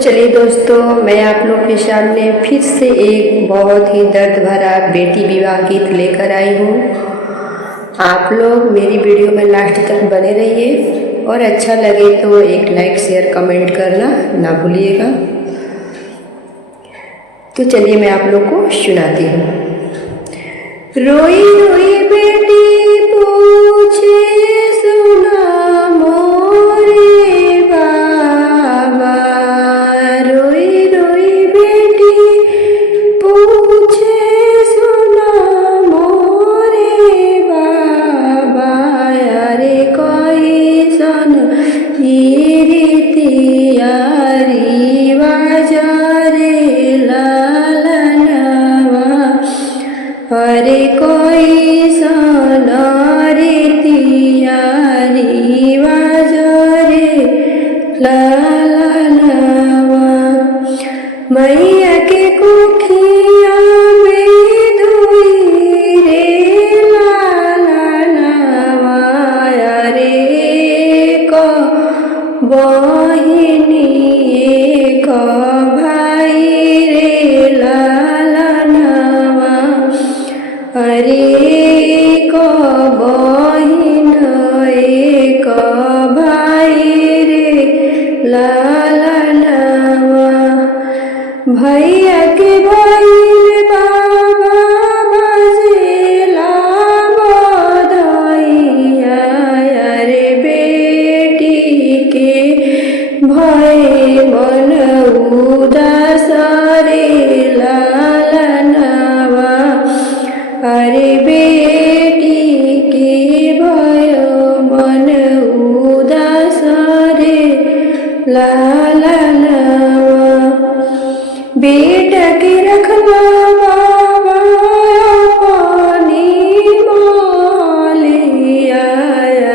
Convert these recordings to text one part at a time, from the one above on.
चलिए दोस्तों, मैं आप लोग के सामने फिर से एक बहुत ही दर्द भरा बेटी विवाह गीत लेकर आई हूँ। आप लोग मेरी वीडियो में लास्ट तक बने रहिए और अच्छा लगे तो एक लाइक शेयर कमेंट करना ना भूलिएगा। तो चलिए मैं आप लोग को सुनाती हूँ। रोई रोई बेटी पूछे सुना मोरे बाबा, रोई रोई बेटी पूछे सुना मोरे बाबा, अरे कोई सन यारी बाजारे लालनवा, अरे कोई सोनारी तियारी बाजारे लालनवा, मैया के कुखिया में धोई रे लालनवा, अरे को बहिनी को भाई रे लालनवा, अरे को बहिन एक भाई रे लालनवा, भैया के भाई बाबा बजेला बधाइया, अरे बेटी के भय मन उदास रे लालनवा, अरे बेटी के भय मन उदास रे लालनवा, बेटा के रखना बाबा पानी मालिया,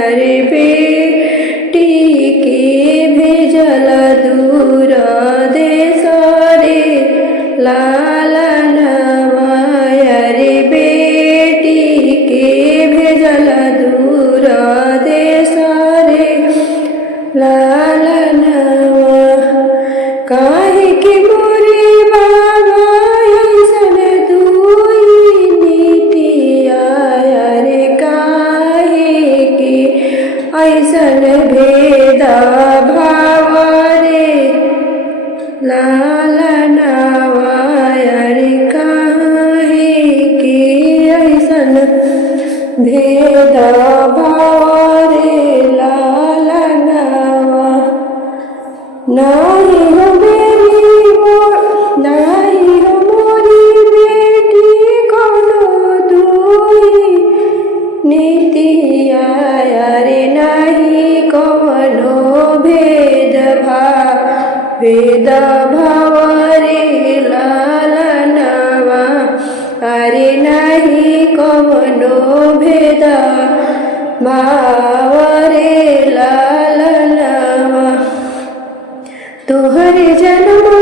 अरे बेटी के भेजल दूर देश रे लालनवा, अरे बेटी के भेजल दूर देश रे लालनवा, काहे के मोरे बाबा ऐसन दुई नीतिया, अरे काहे के ऐसन भेद भाव रे लालनवा, अरे काहे के ऐसन भेद भाव रे लालनवा, नाही हो मेरी नाही हो मोरी बेटी कोनो दुई नीतिया, अरे नाही कोनो भेद भाव रे लालनवा, अरे नाही कोनो भेद भाव रे लालनवा, तोहर जन्मा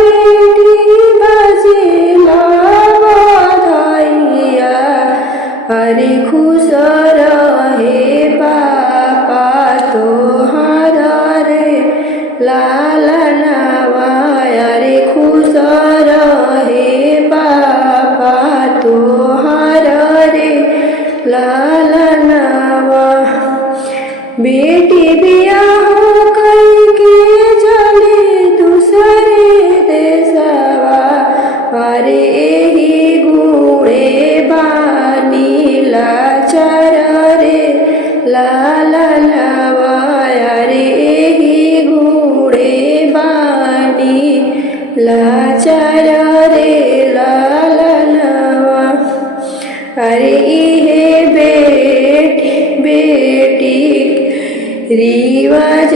बेटी बजेला बधाइया, अरे खुश रहे पापा तोहार रे लालनवा, अरे खुश रहे पापा तोहार रे लालनवा, बेटी बियाह करके चले दूसरे देशवा, अरे एही गुणे बानी लाचार रे लालनवा, अरे एही गुणे बानी लाचार रे लालनवा, अरे इहे बेटी रिवाज